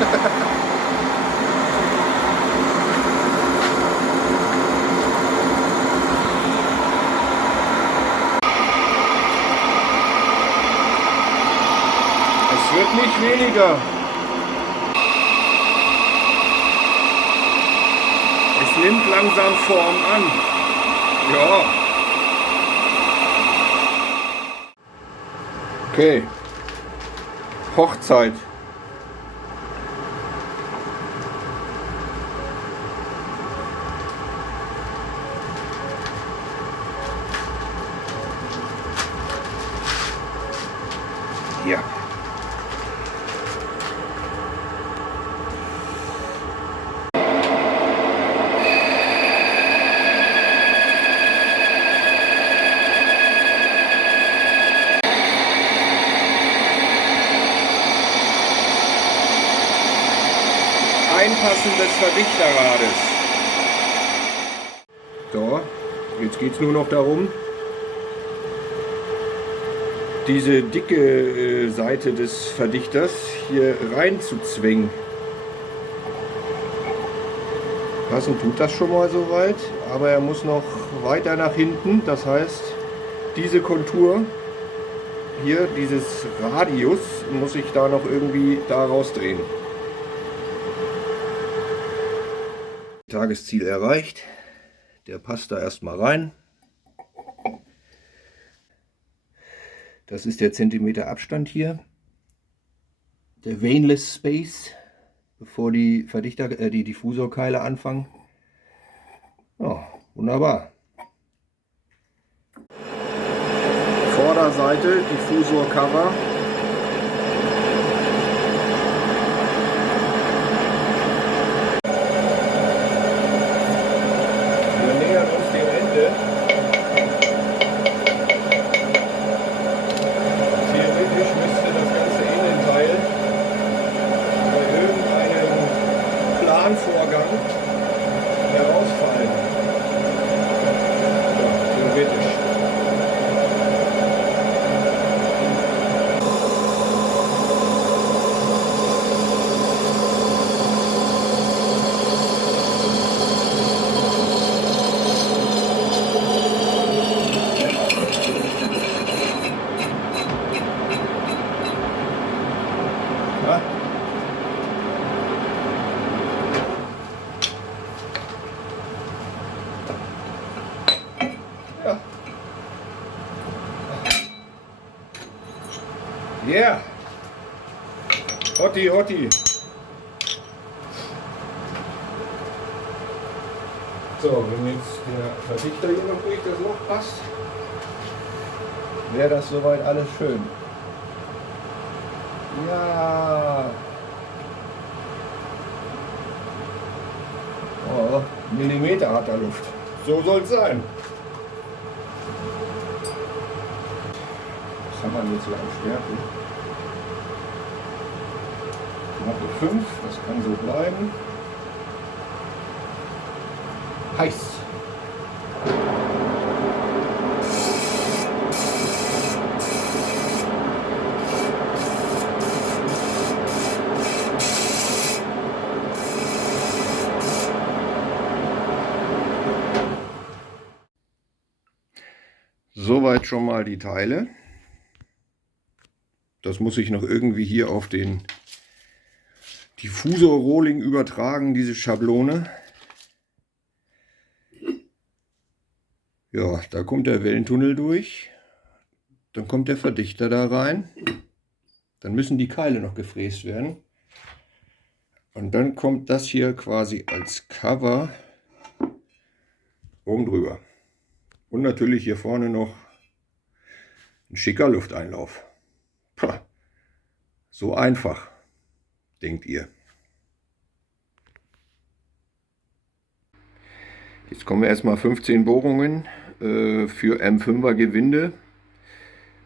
Es wird nicht weniger. Es nimmt langsam Form an. Ja. Okay. Hochzeit. Ja. Einpassen des Verdichterrades. So, jetzt geht es nur noch darum, diese dicke Seite des Verdichters hier rein zu zwingen. Passen tut das schon mal soweit, aber er muss noch weiter nach hinten. Das heißt, diese Kontur hier, dieses Radius, muss ich da noch irgendwie da rausdrehen. Tagesziel erreicht. Der passt da erstmal rein. Das ist der Zentimeter Abstand hier. Der Veinless Space, bevor die die Diffusorkeile anfangen. Ja, wunderbar. Vorderseite Diffusorcover. Herausfallen. Ja, theoretisch. Ja. Yeah! Hotti, hotti! So, wenn jetzt der Verdichter hier noch durch das Loch passt, wäre das soweit alles schön. Ja! Oh, Millimeter hat er Luft. So soll es sein. Was haben wir jetzt hier an Stärke? Knappe 5, das kann so bleiben. Heiß. Soweit schon mal die Teile. Das muss ich noch irgendwie hier auf den Diffusor-Rohling übertragen, diese Schablone. Ja, da kommt der Wellentunnel durch. Dann kommt der Verdichter da rein. Dann müssen die Keile noch gefräst werden. Und dann kommt das hier quasi als Cover oben drüber. Und natürlich hier vorne noch ein schicker Lufteinlauf. Pah, so einfach, denkt ihr. Jetzt kommen wir erstmal 15 Bohrungen für M5er Gewinde,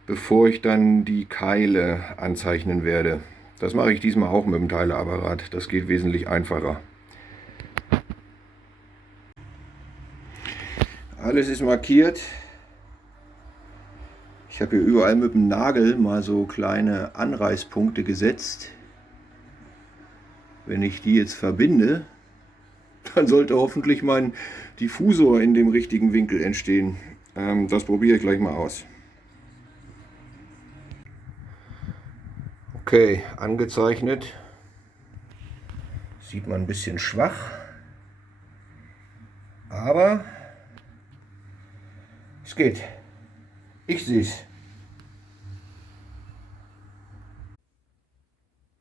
bevor ich dann die Keile anzeichnen werde. Das mache ich diesmal auch mit dem Teileapparat. Das geht wesentlich einfacher. Alles ist markiert. Ich habe hier überall mit dem Nagel mal so kleine Anreißpunkte gesetzt. Wenn ich die jetzt verbinde, dann sollte hoffentlich mein Diffusor in dem richtigen Winkel entstehen. Das probiere ich gleich mal aus. Okay, angezeichnet. Sieht man ein bisschen schwach, aber es geht. Ich sehe es.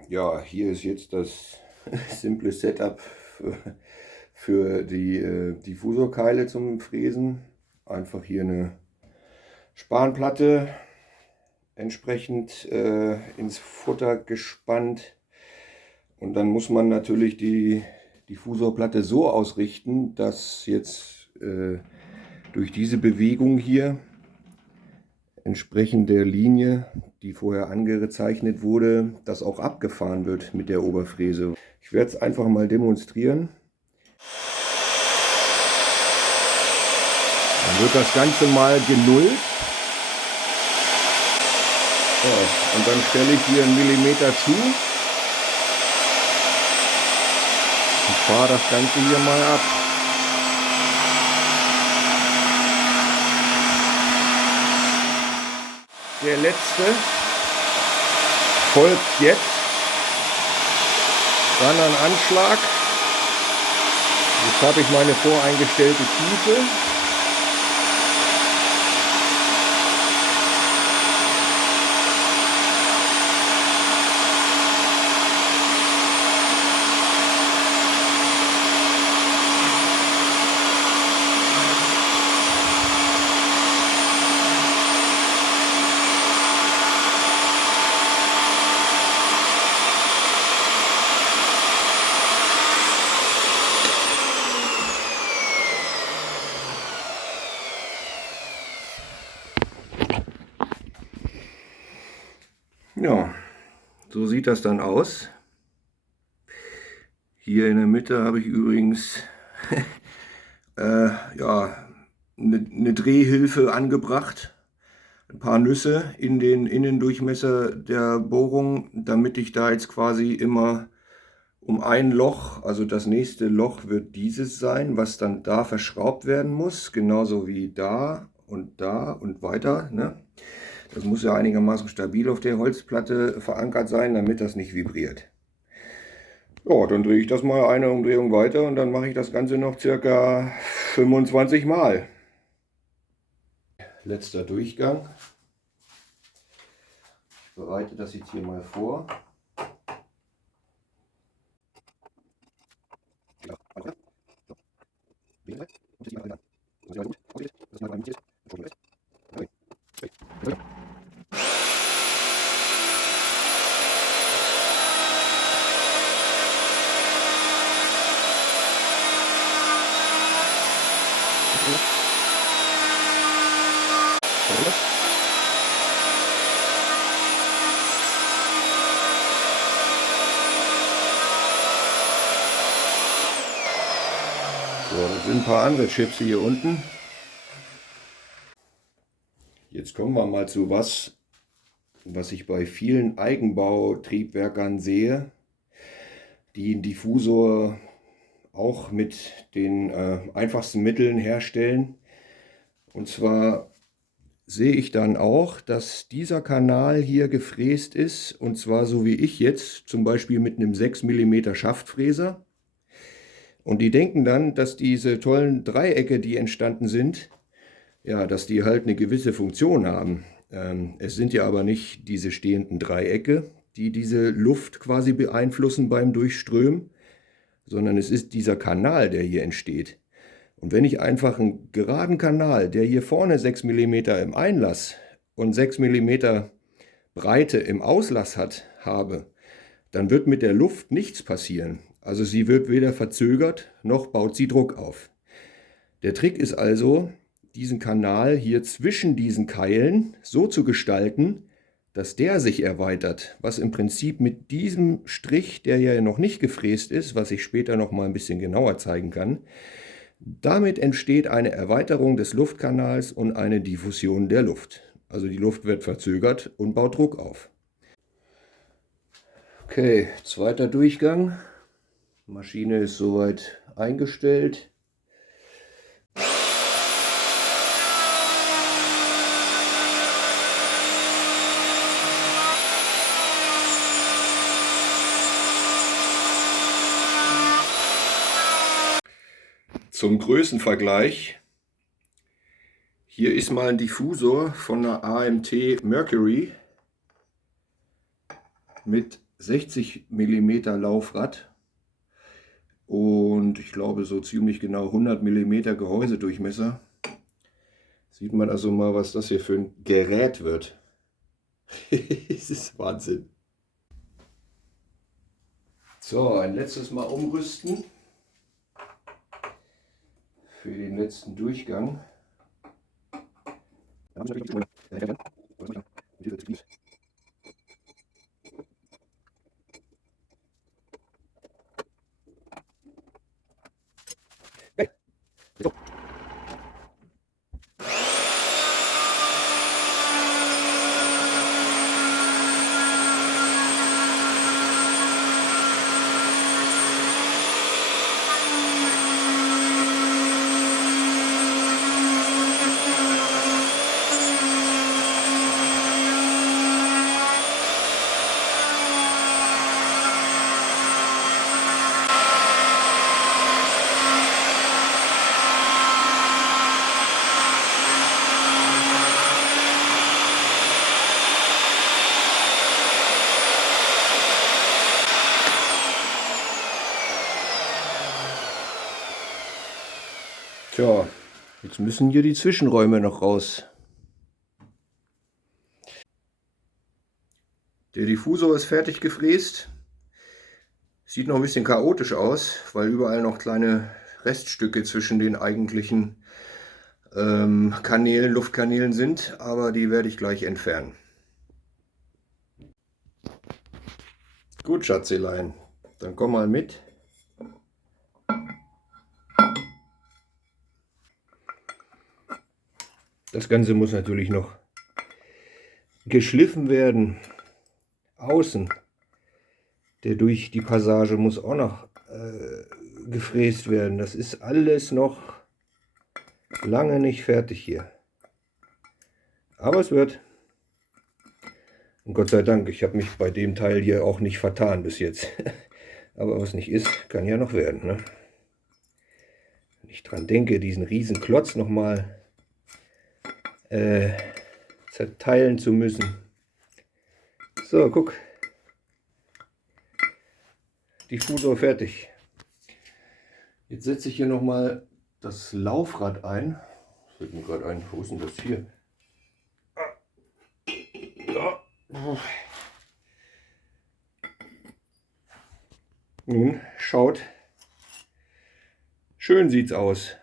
Ja, hier ist jetzt das simple Setup für die Diffusorkeile zum Fräsen. Einfach hier eine Spanplatte entsprechend ins Futter gespannt. Und dann muss man natürlich die Diffusorplatte so ausrichten, dass jetzt durch diese Bewegung hier entsprechend der Linie, die vorher angezeichnet wurde, das auch abgefahren wird mit der Oberfräse. Ich werde es einfach mal demonstrieren. Dann wird das Ganze mal genullt. So, und dann stelle ich hier einen Millimeter zu und fahre das Ganze hier mal ab. Der letzte folgt jetzt. Dann ein Anschlag. Jetzt habe ich meine voreingestellte Tiefe. Ja, so sieht das dann aus. Hier in der Mitte habe ich übrigens ja, eine Drehhilfe angebracht. Ein paar Nüsse in den Innendurchmesser der Bohrung, damit ich da jetzt quasi immer um ein Loch, also das nächste Loch wird dieses sein, was dann da verschraubt werden muss, genauso wie da und weiter, ne? Das muss ja einigermaßen stabil auf der Holzplatte verankert sein, damit das nicht vibriert. Ja, dann drehe ich das mal eine Umdrehung weiter und dann mache ich das Ganze noch circa 25 Mal. Letzter Durchgang. Ich bereite das jetzt hier mal vor. So, das sind ein paar andere Chips hier unten. Jetzt kommen wir mal zu was ich bei vielen Eigenbautriebwerkern sehe, die einen Diffusor auch mit den einfachsten Mitteln herstellen. Und zwar sehe ich dann auch, dass dieser Kanal hier gefräst ist, und zwar so wie ich jetzt, zum Beispiel mit einem 6 mm Schaftfräser. Und die denken dann, dass diese tollen Dreiecke, die entstanden sind, ja, dass die halt eine gewisse Funktion haben. Es sind ja aber nicht diese stehenden Dreiecke, die diese Luft quasi beeinflussen beim Durchströmen, sondern es ist dieser Kanal, der hier entsteht. Und wenn ich einfach einen geraden Kanal, der hier vorne 6 mm im Einlass und 6 mm Breite im Auslass habe, dann wird mit der Luft nichts passieren. Also sie wird weder verzögert, noch baut sie Druck auf. Der Trick ist also, diesen Kanal hier zwischen diesen Keilen so zu gestalten, dass der sich erweitert, was im Prinzip mit diesem Strich, der ja noch nicht gefräst ist, was ich später noch mal ein bisschen genauer zeigen kann, damit entsteht eine Erweiterung des Luftkanals und eine Diffusion der Luft. Also die Luft wird verzögert und baut Druck auf. Okay, zweiter Durchgang. Maschine ist soweit eingestellt. Zum Größenvergleich. Hier ist mal ein Diffusor von der AMT Mercury mit 60 mm Laufrad und ich glaube so ziemlich genau 100 mm Gehäusedurchmesser. Sieht man also mal, was das hier für ein Gerät wird. Das ist Wahnsinn. So, ein letztes Mal umrüsten für den letzten Durchgang. Tja, jetzt müssen hier die Zwischenräume noch raus. Der Diffusor ist fertig gefräst. Sieht noch ein bisschen chaotisch aus, weil überall noch kleine Reststücke zwischen den eigentlichen Kanälen, Luftkanälen sind, aber die werde ich gleich entfernen. Gut, Schatzelein, dann komm mal mit. Das Ganze muss natürlich noch geschliffen werden. Außen, der durch die Passage muss auch noch gefräst werden. Das ist alles noch lange nicht fertig hier. Aber es wird. Und Gott sei Dank, ich habe mich bei dem Teil hier auch nicht vertan bis jetzt. Aber was nicht ist, kann ja noch werden. Ne? Wenn ich dran denke, diesen riesen Klotz nochmal zerteilen zu müssen. So, guck. Diffusor fertig. Jetzt setze ich hier nochmal das Laufrad ein. Das fällt mir gerade ein. Wo ist denn das hier? Nun, schaut. Schön sieht's aus.